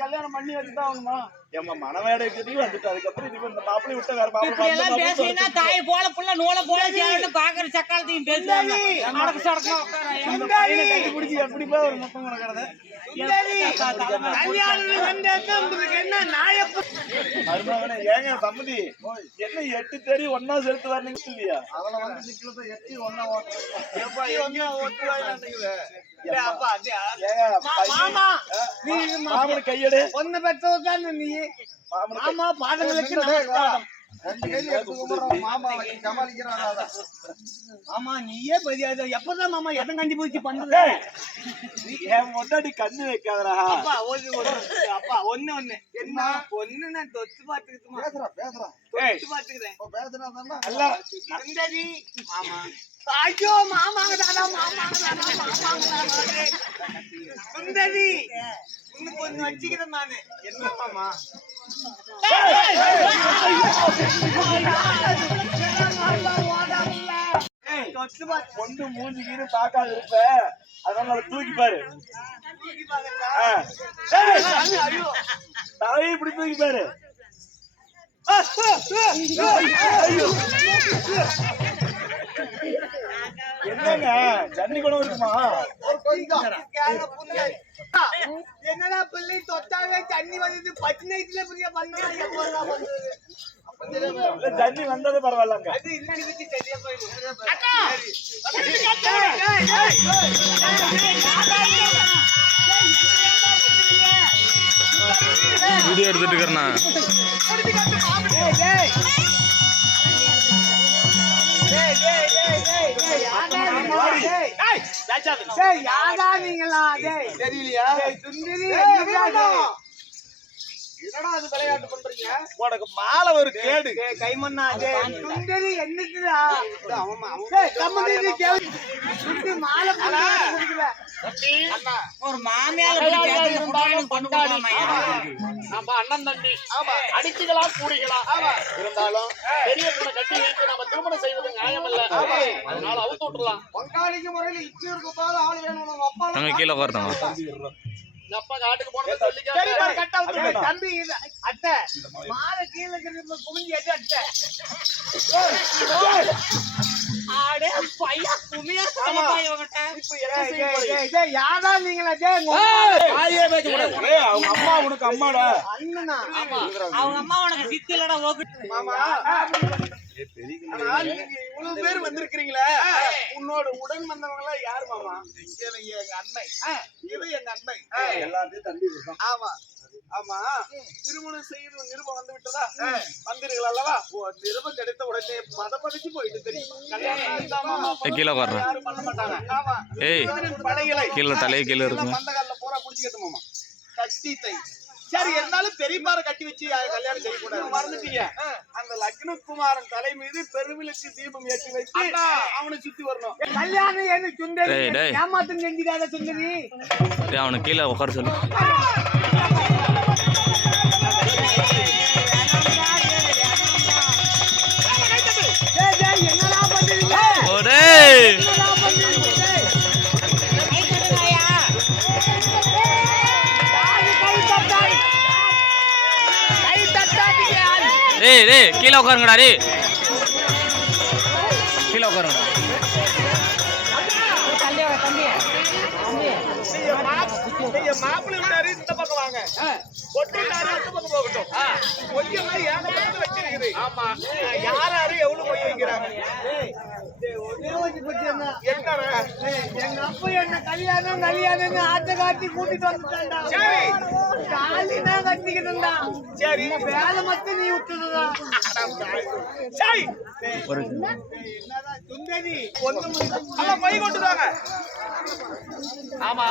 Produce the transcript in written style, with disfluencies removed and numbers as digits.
கல்யாணம் பண்ணி வச்சுதான் எம்மா மனவேடைக்கு வந்துட்டு அதுக்கப்புறம் இந்த மாப்பிள்ளை விட்டு வேற மாப்பிள்ளை பேசினா தாய் போல புள்ள நூலை போல சேர்ந்து பாக்குற சக்காலத்தையும் பேசுவாங்க. எப்படி போய் ஒரு முத்தம் கொடுக்கறது ஏங்க சம்மதி என்ன 8 தேடி ஒன்னா சேர்த்து வரீங்க இல்லையா? அதுல வந்து சிக்கலத்தை 8 ஒன்னா ஓட்டு கையெடு ஒன்னு பெற்ற உட்காந்து நீ மாமா பாதங்களுக்கு மாமா நீயே பதியாது. எப்பதான் மாமா எதம் கஞ்சி போச்சு பண்றது? என் முன்னாடி கண்ணு வைக்காதரா. அப்பா அப்பா ஒண்ணு என்ன ஒண்ணு நான் தொத்து பாத்துக்கிட்டுமா தொத்து பாத்துக்கிறேன் மாமா. ஐயோ மாமாங்க தாடா சுந்தரி இன்னும் கொஞ்சம் வச்சுக்கிறேன் நானு. என்ன மாமா பொண்ணு மூஞ்சிக்கின்னு பாக்காது இருப்ப, அதனால தூக்கி பாரு. தலையை இப்படி தூக்கி பாரு. என்னங்க தண்ணி குடம் இருக்குமா? என்னடா பிள்ளை தொட்டாவே தண்ணி வந்து பச்சனைத்துல புரிய பண்ணா தண்ணி வந்தது பரவாயில்லங்க. அது இன்னடி வச்சு சரியா போயிடும். வீடியோ எடுத்துட்டு இருக்கறனா? என்னடா அது விளையாட்டு பண்றீங்க? உனக்கு மாலை ஒரு கேடு கைமண்ணா சுந்தரி என்னக்குதா ஒரு மாமியால நம்ம அண்ணன் தம்பி அடிச்சுக்கலாம் கூடிக்கலாம் இருந்தாலும் பெரிய பொண்ணை கட்டி வைத்து நம்ம திருமணம் செய்வது நியாயம் இல்ல. அதனால அவுத்து விட்டுலாம். பங்காளிக்கு முறையில் இச்சு இருக்க ஆள் வேணும். அப்பா கீழே உட்கார்ந்தாங்க. அப்பா காட்டுக்கு போனது சொல்லிக்க தம்பி அட்டை மாலை கீழே குமிஞ்சி அட்டை ஆடே பையா குமியா யாரா நீங்களா? அவங்க அம்மா உனக்கு அம்மாடா. அண்ணனா? அவங்க அம்மா உனக்கு சித்தி இல்லடா. மாமா இவ்வளவு பேர் வந்திருக்கிறீங்களே, உன்னோட உடன் வந்தவங்க எல்லாம் யாரு மாமா? எங்க அண்ணன், இது எங்க அண்ணன். எல்லாத்தையும் தம்பி. ஆமா ஆமா. திருமணம் செய்து நிருபம் வந்து விட்டதா? வந்தீர்கள் அல்லவா? நிருபம் கிடைத்த உடனே மதப்பதிச்சு போயிட்டு தெரியும். கீழே வர்றேன். யாரும் பண்ண மாட்டாங்க. ஆமா. ஏய் படைகளை கீழே தலையை கீழே இருக்கு. மந்தகால பூரா புடிச்சுக்கிட்டு மாமா கட்டி தை. சரி இருந்தாலும் பெரியப்பார கட்டி வச்சு கல்யாணம் செய்யக்கூடாது. மறந்துட்டீங்க. அந்த லக்னகுமாரன் தலை மீது பெருவிளக்கு தீபம் ஏற்றி வைத்து அவனை சுத்தி வரணும். கல்யாணம் என்ன சுந்தரி ஏமாத்தம் செஞ்சுக்காத சுந்தரி. அவனை கீழே உட்கார சொல்லு. என்னடா பண்றீங்க? டேய் கீழே உட்காருங்கடா. டேய் கீழே உட்காருங்கடா. மாப்பிள்ளை விட்டாரு இந்த பக்கம் வாங்க. பொட்டினாரு அந்த பக்கம் போகட்டும். கொஞ்சம் ஏகப்பட்டது வச்சிருக்குது. ஆமா யாரு எவ்வளவு போய் வைக்கிறாங்க? எங்க அப்பா என்ன கல்யாணம் ஆட்ட காட்டி கூட்டிட்டு வந்துட்டான்டா. காலினா கட்டிக்கிட்டு இருந்தான். சரி வேலை மட்டும் நீ விட்டுறதா? சுந்தரி ஒண்ணு போய் கொண்டுதாங்க. ஆமா